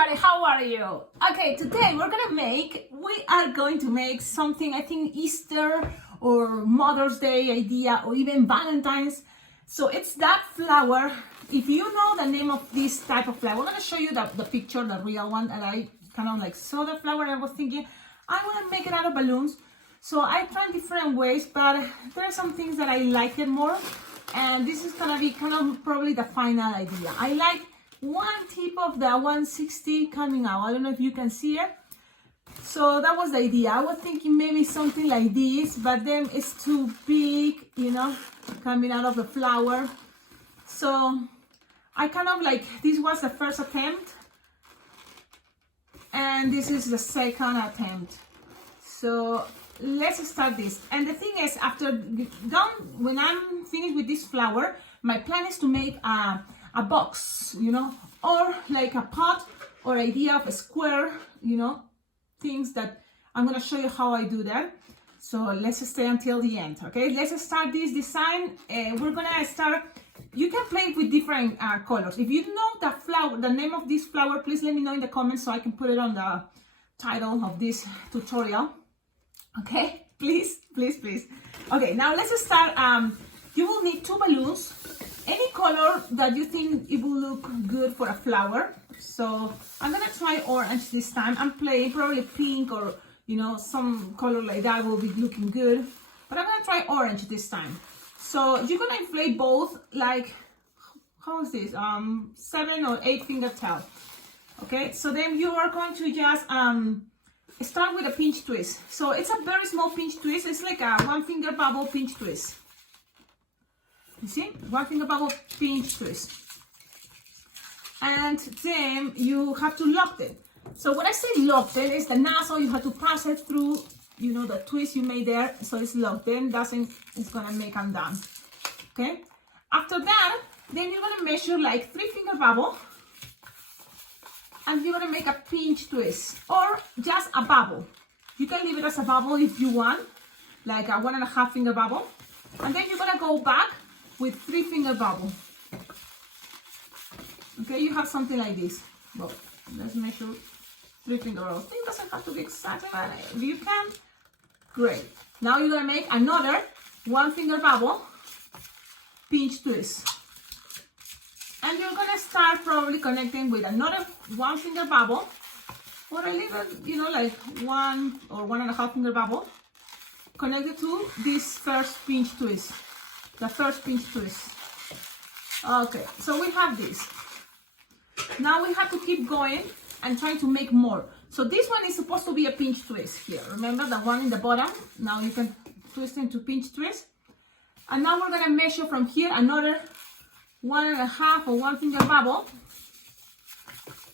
everybody, how are you? Okay, today we are going to make something, I think Easter or Mother's Day idea or even Valentine's. So it's that flower. If you know the name of this type of flower, I'm going to show you the picture, the real one, and I kind of like saw the flower and I was thinking, I want to make it out of balloons. So I tried different ways, but there are some things that I like it more. And this is going to be kind of probably the final idea. I like one tip of the 160 coming out. I don't know if you can see it. So that was the idea. I was thinking maybe something like this, but then it's too big, you know, coming out of the flower. So I kind of like, this was the first attempt. And this is the second attempt. So let's start this. And the thing is, when I'm finished with this flower, my plan is to make a box, you know, or like a pot or idea of a square, you know, things that I'm going to show you how I do that. So let's stay until the end. Okay, let's start this design. We're going to start, you can play with different colors. If you know the name of this flower, please let me know in the comments so I can put it on the title of this tutorial. Okay, please. Okay, now let's start. You will need 2 balloons, any color that you think it will look good for a flower. So I'm gonna try orange this time. I'm playing probably pink or, you know, some color like that will be looking good, but I'm gonna try orange this time. So you're gonna inflate both, like, how is this, 7 or 8 finger tail. Okay, so then you are going to just start with a pinch twist. So it's a very small pinch twist. It's like a 1 finger bubble pinch twist. You see? 1 finger bubble pinch twist. And then you have to lock it. So when I say locked it, it's the nozzle. You have to pass it through, you know, the twist you made there. So it's locked in. It's gonna make them done. Okay? After that, then you're gonna measure like 3 finger bubble. And you're gonna make a pinch twist or just a bubble. You can leave it as a bubble if you want, like a 1.5 finger bubble. And then you're gonna go back with 3 finger bubble. Okay, you have something like this. Well, let's measure 3 finger bubble. It doesn't have to be exactly like that. If you can, great. Now you're gonna make another 1 finger bubble pinch twist. And you're gonna start probably connecting with another 1 finger bubble, or a little, you know, like 1 or 1.5 finger bubble, connected to this first pinch twist, the first pinch twist. Okay, so we have this. Now we have to keep going and trying to make more. So this one is supposed to be a pinch twist here. Remember the one in the bottom? Now you can twist into pinch twist. And now we're gonna measure from here another 1.5 or 1 finger bubble,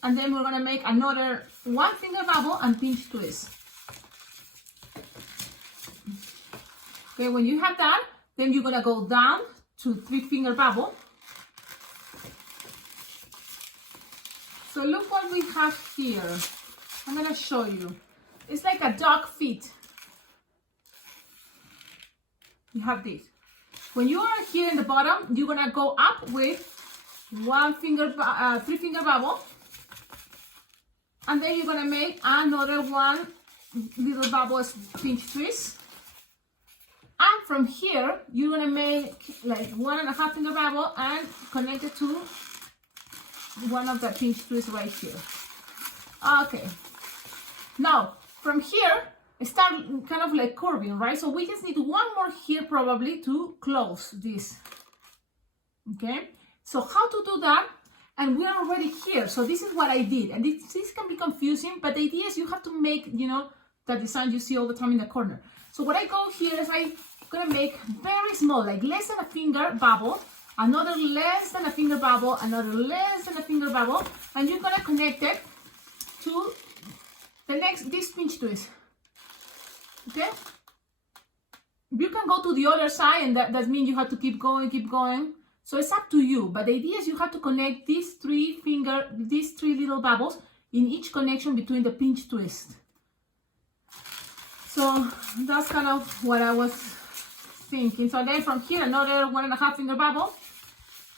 and then we're gonna make another 1 finger bubble and pinch twist. Okay, when you have that, then you're gonna go down to 3 finger bubble. So look what we have here. I'm gonna show you. It's like a dog feet. You have this. When you are here in the bottom, you're gonna go up with 3 finger bubble, and then you're gonna make another 1 little bubble pinch twist. And from here, you're gonna make like 1.5 finger bubble and connect it to one of the pinch twists right here. Okay. Now from here, start kind of like curving, right? So we just need 1 more here probably to close this. Okay, so how to do that? And we're already here. So this is what I did. And this can be confusing, but the idea is you have to make, you know, the design you see all the time in the corner. So what I go here is I'm gonna make very small, like less than a finger bubble, another less than a finger bubble, another less than a finger bubble, and you're gonna connect it to this pinch twist. Okay, you can go to the other side, and that means you have to keep going. So it's up to you, but the idea is you have to connect these 3 little bubbles in each connection between the pinch twist. So that's kind of what I was thinking. So then from here, another 1.5 finger bubble,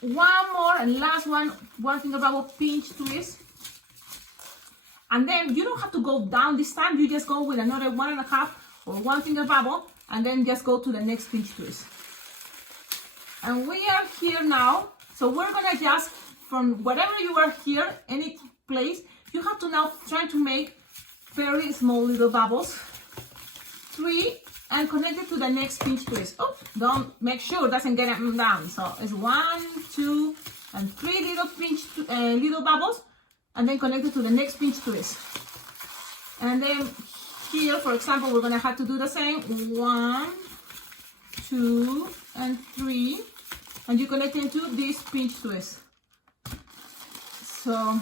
1 more and last 1 finger bubble pinch twist. And then you don't have to go down this time. You just go with another 1.5 or 1 finger bubble, and then just go to the next pinch twist. And we are here now. So we're gonna just, from whatever you are here, any place, you have to now try to make very small little bubbles. 3, and connect it to the next pinch twist. Oh, don't, make sure it doesn't get them down. So it's 1, 2, and 3 little pinch, little bubbles, and then connect it to the next pinch twist. And then here, for example, we're gonna have to do the same. 1, 2, and 3, and you connect into this pinch twist. So,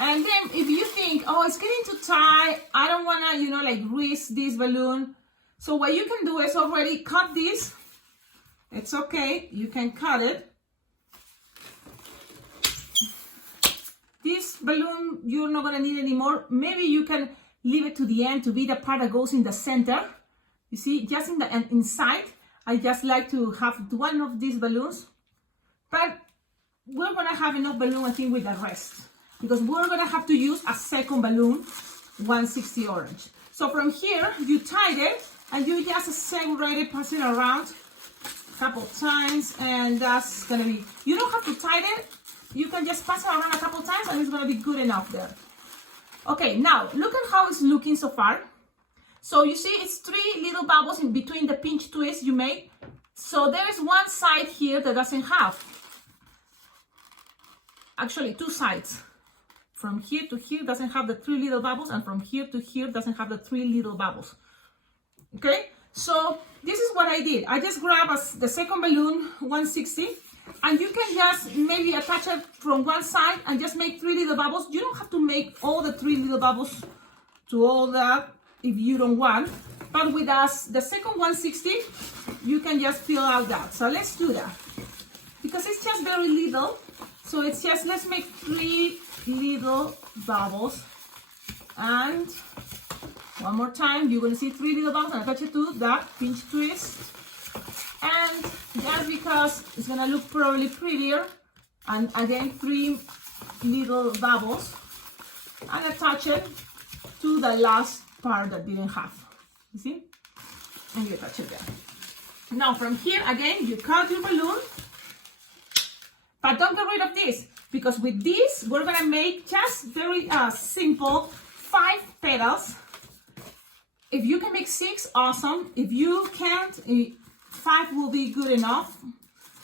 and then if you think, oh, it's getting too tight, I don't wanna, you know, like risk this balloon. So what you can do is already cut this. It's okay, you can cut it. This balloon, you're not gonna need anymore. Maybe you can leave it to the end to be the part that goes in the center. You see, just in the inside, I just like to have one of these balloons. But we're gonna have enough balloon, I think, with the rest, because we're gonna have to use a second balloon, 160 orange. So from here, you tie it, and you just separate it, pass it around a couple times, and that's gonna be, you don't have to tie it, you can just pass it around a couple times, and it's gonna be good enough there. Okay, now, look at how it's looking so far. So you see, it's 3 little bubbles in between the pinch twist you made. So there is one side here that doesn't have, actually 2 sides. From here to here doesn't have the 3 little bubbles, and from here to here doesn't have the 3 little bubbles. Okay, so this is what I did. I just grabbed the second balloon, 160, and you can just maybe attach it from one side and just make 3 little bubbles. You don't have to make all the 3 little bubbles to all that if you don't want, but with us, the second 160, you can just fill out that. So let's do that, because it's just very little. So it's just, let's make 3 little bubbles, and one more time, you're gonna see 3 little bubbles, and attach it to that pinch twist. And that's because it's gonna look probably prettier. And again, 3 little bubbles, and attach it to the last part that didn't have. You see? And you attach it there. Now from here, again, you cut your balloon, but don't get rid of this, because with this, we're gonna make just very simple 5 petals. If you can make 6, awesome. If you can't, 5 will be good enough.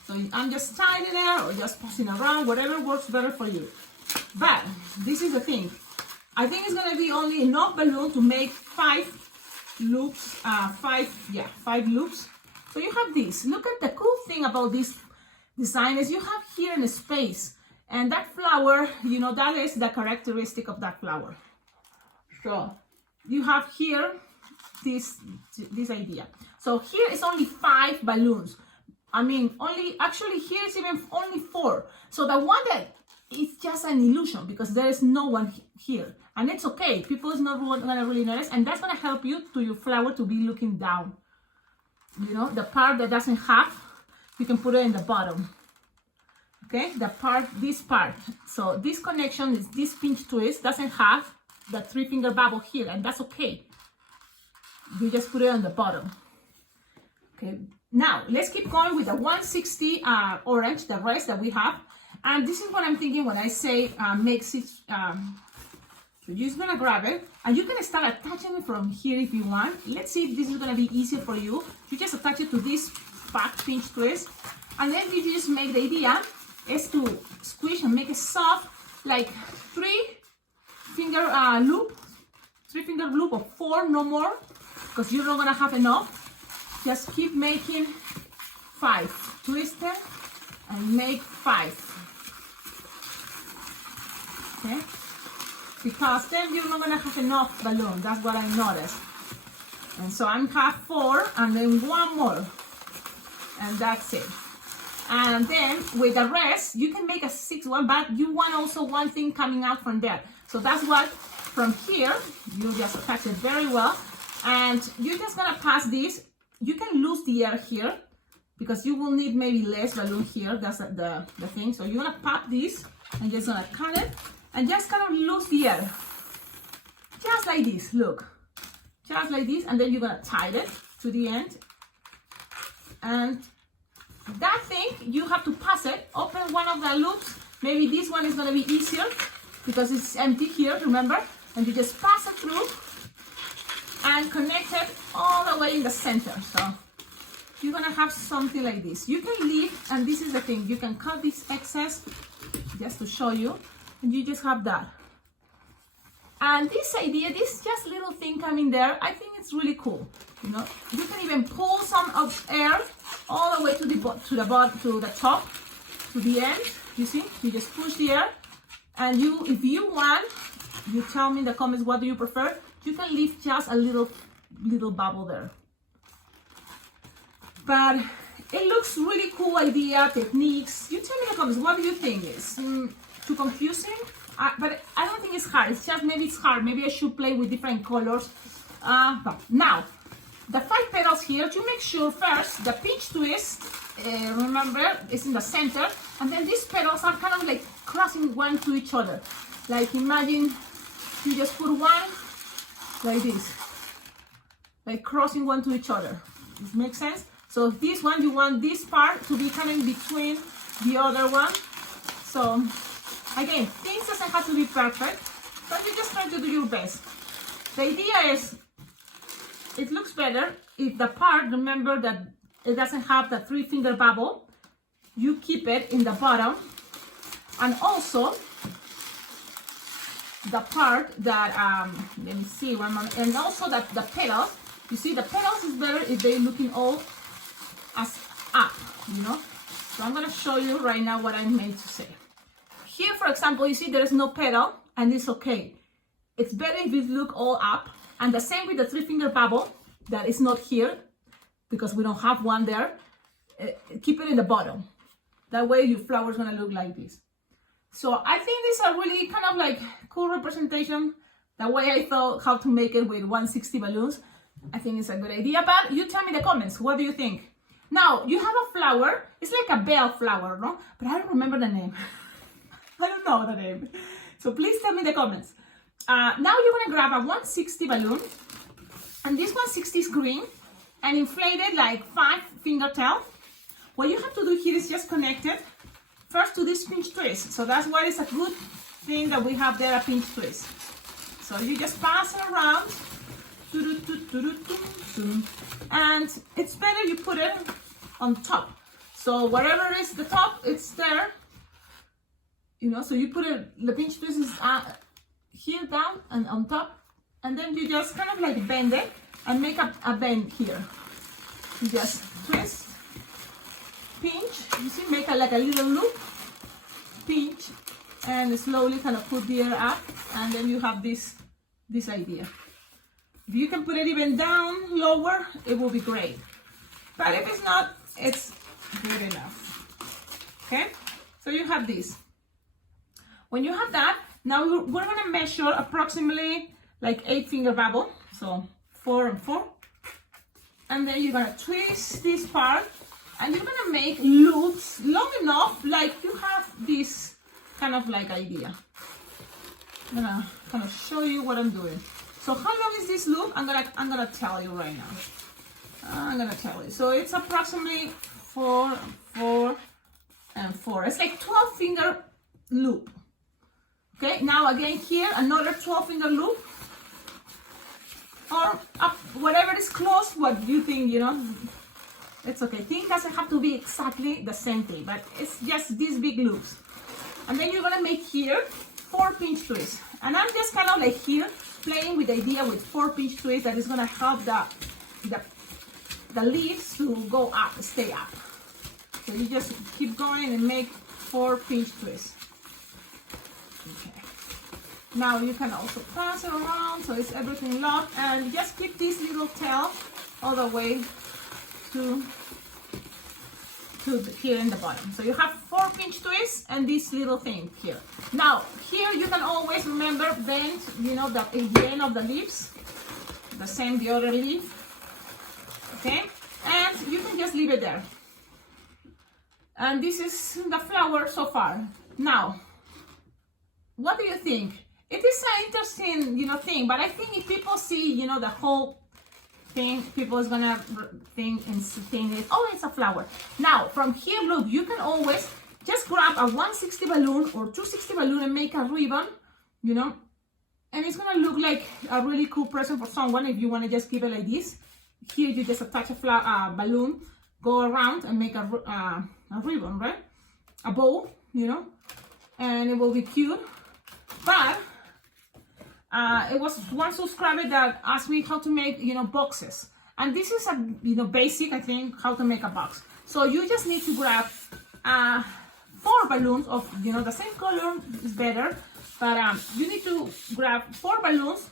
So I'm just tying it there, or just passing around, whatever works better for you. But this is the thing. I think it's gonna be only enough balloon to make 5 loops, 5 loops. So you have this. Look at the cool thing about this design is you have here in a space, and that flower, you know, that is the characteristic of that flower. So you have here this idea. So here is only 5 balloons. I mean, actually here is even only 4. So the one that is just an illusion, because there is no one here, and it's okay. People is not gonna really notice, and that's gonna help you to your flower to be looking down. You know, the part that doesn't have, you can put it in the bottom. Okay, this part. So this connection is this pinch twist doesn't have the 3 finger bubble here, and that's okay. You just put it on the bottom. Okay, now let's keep going with the 160 orange, the rest that we have. And this is what I'm thinking when I say make 6. So you're just gonna grab it, and you can start attaching it from here if you want. Let's see if this is gonna be easier for you. You just attach it to this back pinch twist, and then you just make, the idea is to squish and make it soft, like 3 finger loop, 3 finger loop of 4, no more, because you're not gonna have enough. Just keep making 5, twist it and make 5. Okay, because then you're not gonna have enough balloon. That's what I noticed. And so I'm have 4, and then 1 more, and that's it. And then with the rest, you can make a 6 one, but you want also one thing coming out from there. So that's what, from here, you just attach it very well, and you're just gonna pass this. You can lose the air here, because you will need maybe less balloon here. That's the thing. So you're gonna pop this, and just gonna cut it, and just kind of loose the air. Just like this, look. Just like this, and then you're gonna tie it to the end. And that thing, you have to pass it, open one of the loops. Maybe this one is gonna be easier because it's empty here, remember? And you just pass it through and connect it all the way in the center. So you're gonna have something like this. You can leave, and this is the thing, you can cut this excess just to show you, and you just have that. And this idea, this just little thing coming there, I think it's really cool. You know, you can even pull some of air all the way to the top, to the end. You see, you just push the air, and you, if you want, you tell me in the comments what do you prefer. You can leave just a little bubble there. But it looks really cool idea, techniques. You tell me in the comments, what do you think? Is too confusing? But I don't think it's hard. It's just maybe it's hard. Maybe I should play with different colors. But now, the 5 petals here, to make sure first, the pinch twist, remember, is in the center. And then these petals are kind of like crossing one to each other. Like imagine you just put one like this. Like crossing one to each other. Does it make sense? So this one, you want this part to be kind of in between the other one. So again, things doesn't have to be perfect, but you just try to do your best. The idea is, it looks better if the part, remember that it doesn't have the 3-finger bubble, you keep it in the bottom, and also the part that, let me see one moment, and also that the petals, you see the petals is better if they're looking all as up, you know? So I'm gonna show you right now what I meant to say. Here, for example, you see there is no petal, and it's okay. It's better if it look all up, and the same with the 3-finger bubble that is not here, because we don't have one there. Keep it in the bottom. That way your flower is gonna look like this. So I think these are really kind of like cool representation. The way I thought how to make it with 160 balloons, I think it's a good idea, but you tell me in the comments, what do you think? Now, you have a flower, it's like a bell flower, no? But I don't remember the name. I don't know the name. So please tell me in the comments. Now you're gonna grab a 160 balloon, and this 160 is green, and inflate it like 5-finger tail. What you have to do here is just connect it first to this pinch twist. So that's why it's a good thing that we have there, a pinch twist. So you just pass it around, and it's better you put it on top. So wherever is the top, it's there. You know, so you put it, the pinch twist is here down and on top, and then you just kind of like bend it and make a bend here. You just twist, pinch, you see, make like a little loop, pinch, and slowly kind of put the air up, and then you have this idea. If you can put it even down, lower, it will be great. But if it's not, it's good enough. Okay, so you have this. When you have that, now we're gonna measure approximately like 8-finger bubble, so 4 and 4. And then you're gonna twist this part, and you're gonna make loops long enough, like you have this kind of like idea. I'm gonna kind of show you what I'm doing. So how long is this loop? I'm gonna tell you right now. I'm gonna tell you. So it's approximately 4, 4, and 4. It's like 12-finger loop. Okay, now again here, another 12-finger loop. Or up, whatever is close, what do you think, you know? It's okay. Thing doesn't have to be exactly the same thing, but it's just these big loops. And then you're gonna make here 4 pinch twists. And I'm just kind of like here, playing with the idea with 4 pinch twists that is gonna help the leaves to go up, stay up. So you just keep going and make 4 pinch twists. Okay. Now you can also pass it around so it's everything locked, and just keep this little tail all the way to here in the bottom. So you have 4 pinch twists and this little thing here. Now here you can always remember bend, you know, the end of the leaves, the same the other leaf. Okay, and you can just leave it there. And this is the flower so far. Now what do you think? It is an interesting, you know, thing, but I think if people see, you know, the whole thing, people is gonna think it, oh, it's a flower. Now, from here, look, you can always just grab a 160 balloon or 260 balloon and make a ribbon, you know, and it's gonna look like a really cool present for someone if you wanna just give it like this. Here, you just attach a balloon, go around and make a ribbon, right? A bow, you know, and it will be cute. But it was one subscriber that asked me how to make, you know, boxes, and this is a, you know, basic, I think, how to make a box. So you just need to grab 4 balloons of, you know, the same color is better, but you need to grab 4 balloons,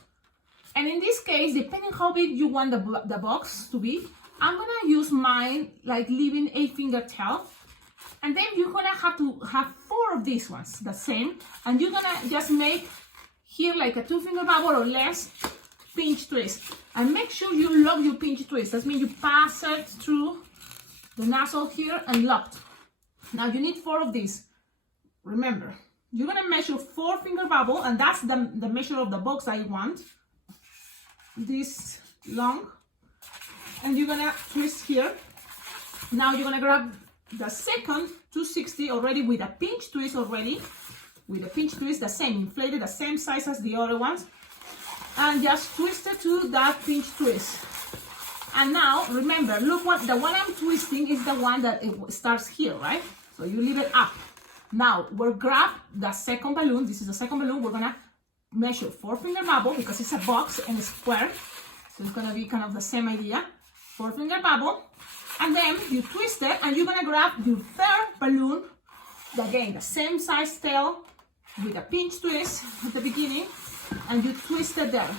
and in this case, depending how big you want the box to be, I'm gonna use mine like leaving 8-finger tail, and then you're gonna have to have 4 of these ones, the same, and you're gonna just make here like a 2-finger bubble or less pinch twist, and make sure you lock your pinch twist. That means you pass it through the nozzle here and locked. Now you need 4 of these. Remember, you're gonna measure 4-finger bubble, and that's the measure of the box I want, this long, and you're gonna twist here. Now you're gonna grab the second 260 already with a pinch twist already. With a pinch twist, the same, inflated, the same size as the other ones, and just twist it to that pinch twist. And now, remember, look, what the one I'm twisting is the one that it starts here, right? So you leave it up. Now, we'll grab the second balloon. This is the second balloon. We're gonna measure 4-finger bubble because it's a box and a square. So it's gonna be kind of the same idea. 4-finger bubble. And then you twist it, and you're gonna grab your third balloon. Again, the same size tail, with a pinch twist at the beginning, and you twist it there.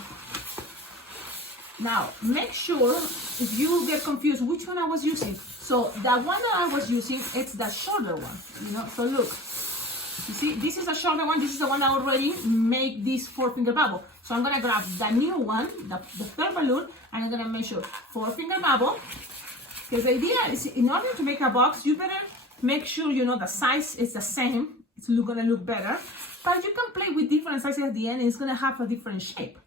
Now, make sure, if you get confused which one I was using, so the one that I was using, it's the shorter one, you know. So look, you see, this is a shorter one. This is the one that already made this 4-finger bubble. So I'm gonna grab the new one, the third balloon, and I'm gonna measure 4-finger bubble. Because the idea is, in order to make a box, you better make sure, you know, the size is the same. It's gonna look better, but you can play with different sizes at the end, and it's gonna have a different shape.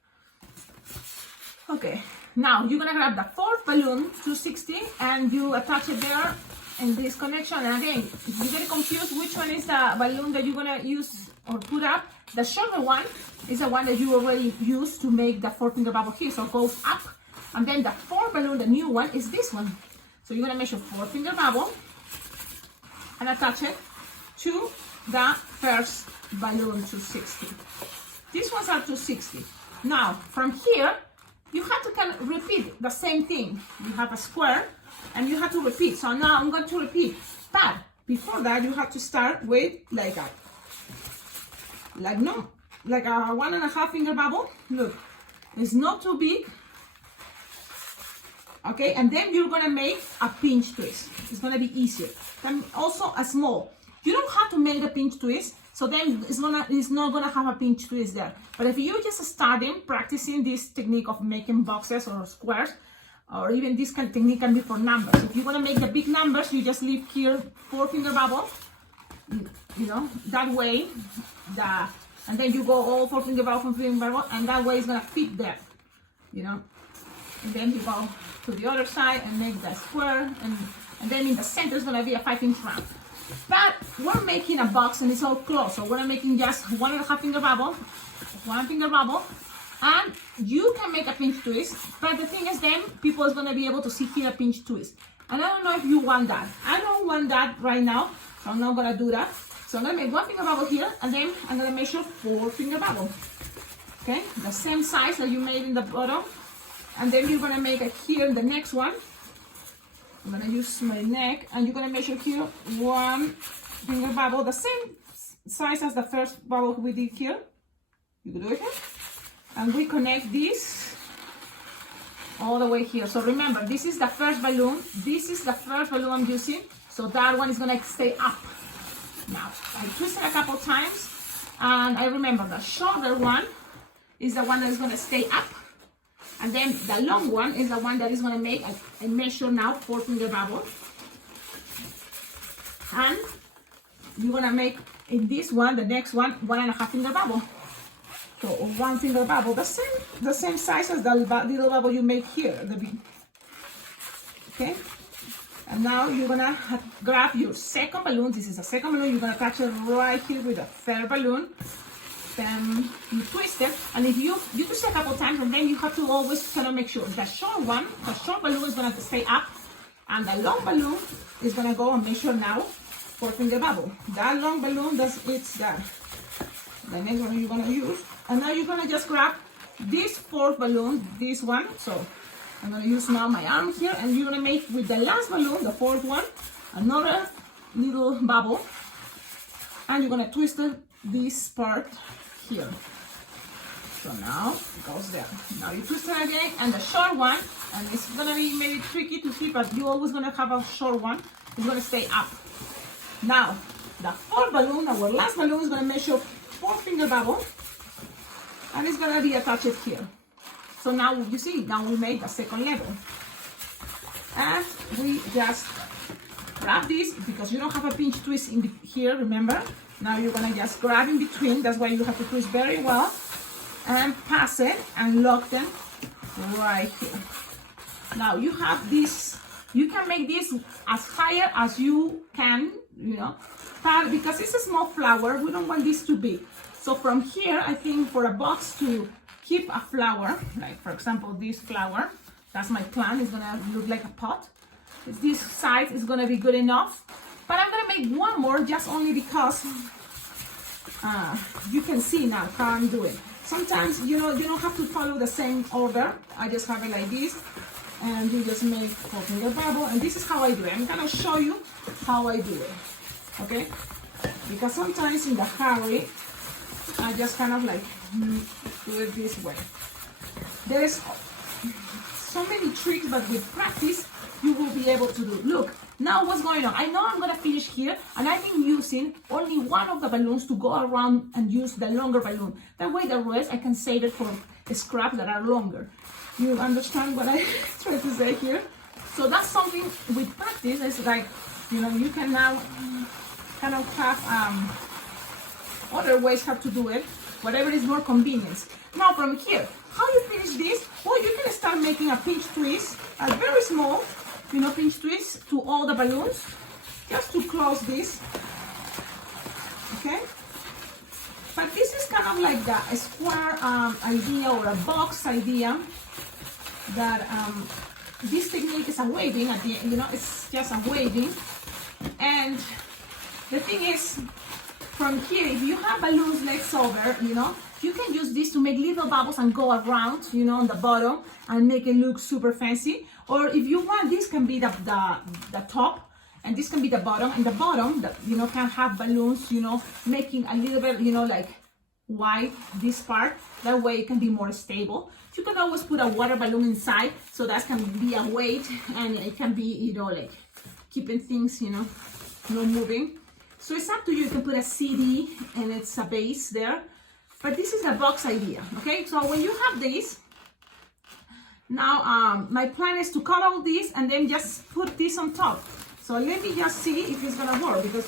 Okay, now you're gonna grab the 4th balloon, 260, and you attach it there in this connection. And again, if you get confused which one is the balloon that you're gonna use or put up, the shorter one is the one that you already used to make the 4-finger bubble here, so it goes up. And then the 4th balloon, the new one, is this one. So you're gonna measure 4-finger bubble and attach it to the first balloon, 260. These ones are 260. Now, from here, you have to kind of repeat the same thing. You have a square, and you have to repeat. So now I'm going to repeat. But before that, you have to start with like a 1.5-finger bubble. Look, it's not too big. Okay, and then you're gonna make a pinch twist. It's gonna be easier. And also a small. You don't have to make the pinch twist, so then it's not gonna have a pinch twist there. But if you just starting practicing this technique of making boxes or squares, or even this kind of technique can be for numbers. If you wanna make the big numbers, you just leave here 4-finger bubble, you know, that way, and then you go all 4-finger bubble, and that way it's gonna fit there, you know. And then you go to the other side and make the square, and then in the center is gonna be a 5-inch round. But we're making a box and it's all closed, so we're making just 1.5-finger bubble, 1-finger bubble, and you can make a pinch twist. But the thing is, then people is gonna be able to see here a pinch twist, and I don't know if you want that. I don't want that right now, so I'm not gonna do that. So I'm gonna make 1-finger bubble here, and then I'm gonna measure 4-finger bubble. Okay, the same size that you made in the bottom, and then you're gonna make it here in the next one. I'm gonna use my neck, and you're gonna measure here 1-finger bubble, the same size as the first bubble we did here. You can do it here, and we connect this all the way here. So remember, this is the first balloon. This is the first balloon I'm using, so that one is gonna stay up. Now I twist it a couple times, and I remember the shorter one is the one that is gonna stay up. And then the long one is the one that is going to make a measure now 4-finger bubble. And you're going to make in this one, the next one, 1.5 finger bubble. So 1 finger bubble, the same size as the little bubble you make here. Okay. And now you're gonna grab your second balloon. This is the second balloon. You're gonna attach it right here with the third balloon. Then you twist it, and if you twist it a couple times, and then you have to always kind of make sure the short balloon is gonna stay up, and the long balloon is gonna go and measure now 4 finger bubble. That long balloon, it's that. The next one you're gonna use, and now you're gonna just grab this fourth balloon, this one. So I'm gonna use now my arm here, and you're gonna make with the last balloon, the fourth one, another little bubble, and you're gonna twist this part here. So now it goes there. Now you twist it again, and the short one, and it's gonna be maybe tricky to see, but you're always gonna have a short one. It's gonna stay up. Now the fourth balloon, our last balloon, is gonna measure 4 finger bubble, and it's gonna be attached here. So now you see, now we made the second level, and we just grab this because you don't have a pinch twist in here. Remember, now you're gonna just grab in between. That's why you have to twist very well, and pass it and lock them right here. Now you have this. You can make this as higher as you can, you know, but because it's a small flower, we don't want this too big. So from here, I think for a box to keep a flower, like for example this flower, that's my plan. It's gonna look like a pot. This size is gonna be good enough, but I'm gonna make one more just only because you can see now how I'm doing. Sometimes you don't have to follow the same order. I just have it like this, and you just make 4 finger bubble, and this is how I do it. I'm gonna show you how I do it, okay? Because sometimes in the hurry, I just kind of like do it this way. There's so many tricks, but with practice, you will be able to do. Look, now what's going on? I know I'm gonna finish here, and I've been using only one of the balloons to go around and use the longer balloon. That way the rest, I can save it for scraps that are longer. You understand what I try to say here? So that's something with practice. It's like, you can now kind of have other ways how to do it, whatever is more convenient. Now from here, how you finish this? Well, you can start making a pinch twist, a very small, pinch twist to all the balloons, just to close this, okay? But this is kind of like a square idea or a box idea that this technique is a waving at the end, it's just a waving. And the thing is, from here, if you have balloons left over, you can use this to make little bubbles and go around, on the bottom and make it look super fancy. Or if you want, this can be the top, and this can be the bottom. And the bottom, can have balloons, making a little bit, like wide this part. That way it can be more stable. You can always put a water balloon inside, so that can be a weight, and it can be, like keeping things, not moving. So it's up to you. You can put a CD and it's a base there. But this is a box idea, okay? So when you have this, now my plan is to cut all this and then just put this on top. So let me just see if it's gonna work, because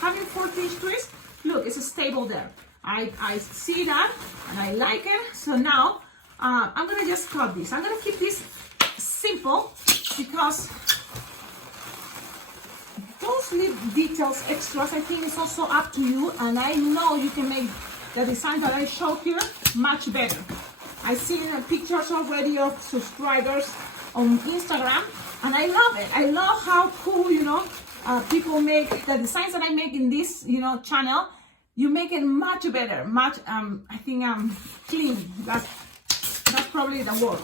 having 4 pinch twists, look, it's stable there. I see that and I like it. So now I'm gonna just cut this. I'm gonna keep this simple because those little details, extras, I think it's also up to you, and I know you can make the design that I show here much better. I've seen pictures already of subscribers on Instagram, and I love it. I love how cool, people make the designs that I make in this, channel. You make it much better, much, I think, clean. That's probably the word,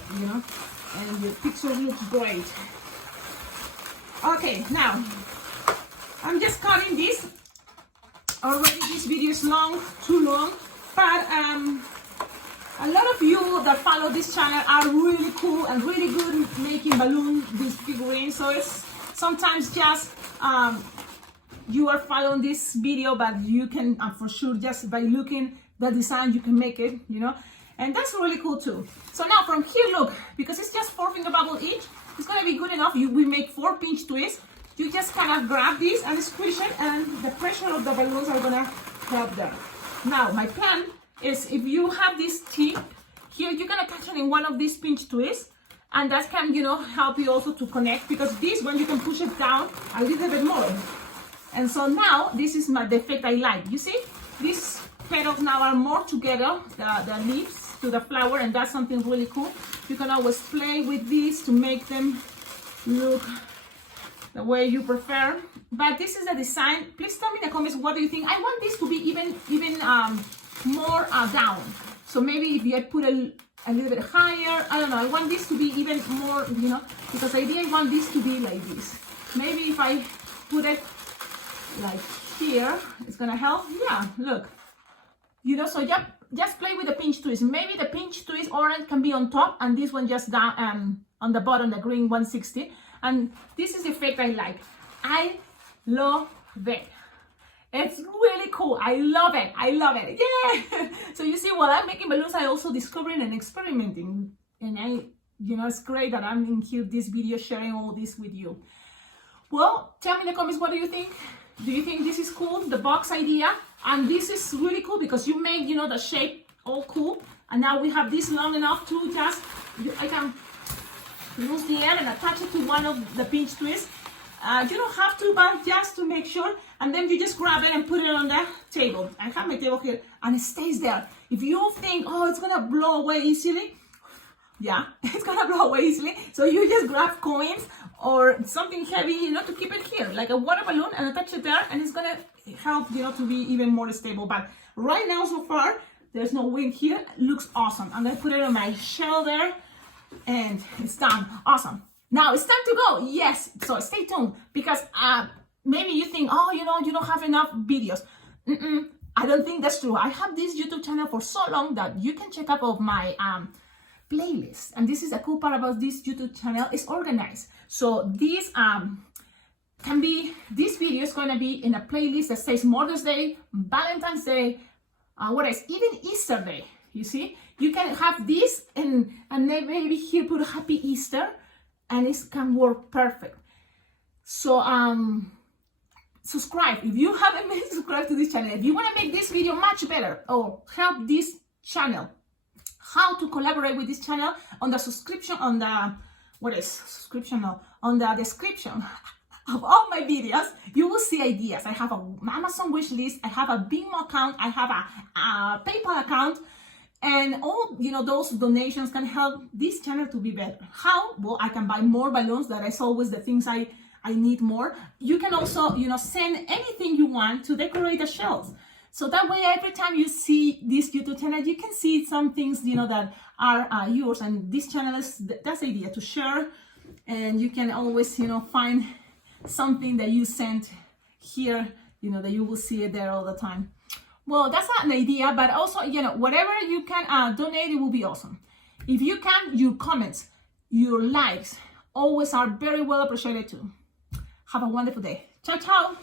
and the picture looks great. Okay, now, I'm just cutting this. Already this video is too long, but a lot of you that follow this channel are really cool and really good at making these figurines. So it's sometimes just you are following this video, but you can for sure just by looking the design you can make it, and that's really cool too. So now from here, look, because it's just 4 finger bubble each, it's gonna be good enough. We make 4 pinch twists. you just kind of grab this and squish it, and the pressure of the balloons are gonna help there. Now, my plan is, if you have this tip here, you're gonna catch it in one of these pinch twists, and that can, you know, help you also to connect, because this one you can push it down a little bit more. And so now this is the effect I like. You see, these petals now are more together, the leaves to the flower, and that's something really cool. You can always play with these to make them look the way you prefer. But this is the design. Please tell me in the comments, what do you think? I want this to be even more down. So maybe if you put a little bit higher, I don't know, I want this to be even more, you know, because I didn't want this to be like this. Maybe if I put it like here, it's gonna help. Yeah, look, you know, so just play with the pinch twist. Maybe the pinch twist orange can be on top, and this one just down on the bottom, the green 160. And this is the effect I like. I love it. It's really cool. I love it. I love it. Yeah. So you see, while I'm making balloons, I also discovering and experimenting. And you know, it's great that I'm in here, this video, sharing all this with you. Well, tell me in the comments, what do you think? Do you think this is cool, the box idea? And this is really cool because you make, you know, the shape all cool. And now we have this long enough to just, I can use the end and attach it to one of the pinch twists. You don't have to, but just to make sure. And then you just grab it and put it on the table. I have my table here and it stays there. If you think, oh, it's gonna blow away easily, yeah, it's gonna blow away easily. So you just grab coins or something heavy, you know, to keep it here, like a water balloon, and attach it there, and it's gonna help, you know, to be even more stable. But right now, so far, there's no wind here. It looks awesome. I'm gonna put it on my shell there, and it's done. Awesome. Now it's time to go. Yes. So stay tuned, because maybe you think, oh, you know, you don't have enough videos. I don't think that's true. I have this YouTube channel for so long that you can check out of my playlist. And this is a cool part about this YouTube channel, is organized. So these can be, this video is going to be in a playlist that says Mother's Day, Valentine's Day, what else, even Easter Day. You see, you can have this and then maybe here put Happy Easter, and it can work perfect. So subscribe if you haven't been subscribed to this channel. If you want to make this video much better or help this channel, how to collaborate with this channel, on the subscription, on the, what is subscription now, on the description of all my videos, you will see ideas. I have an Amazon wish list, I have a Venmo account, I have a PayPal account, and all, you know, those donations can help this channel to be better. How? Well, I can buy more balloons. That is always the things I need more. You can also, you know, send anything you want to decorate the shelves. So that way, every time you see this YouTube channel, you can see some things, you know, that are yours. And this channel is, that's the idea, to share. And you can always, you know, find something that you sent here, you know, that you will see it there all the time. Well, that's not an idea, but also, you know, whatever you can donate, it will be awesome. If you can, your comments, your likes always are very well appreciated too. Have a wonderful day. Ciao, ciao.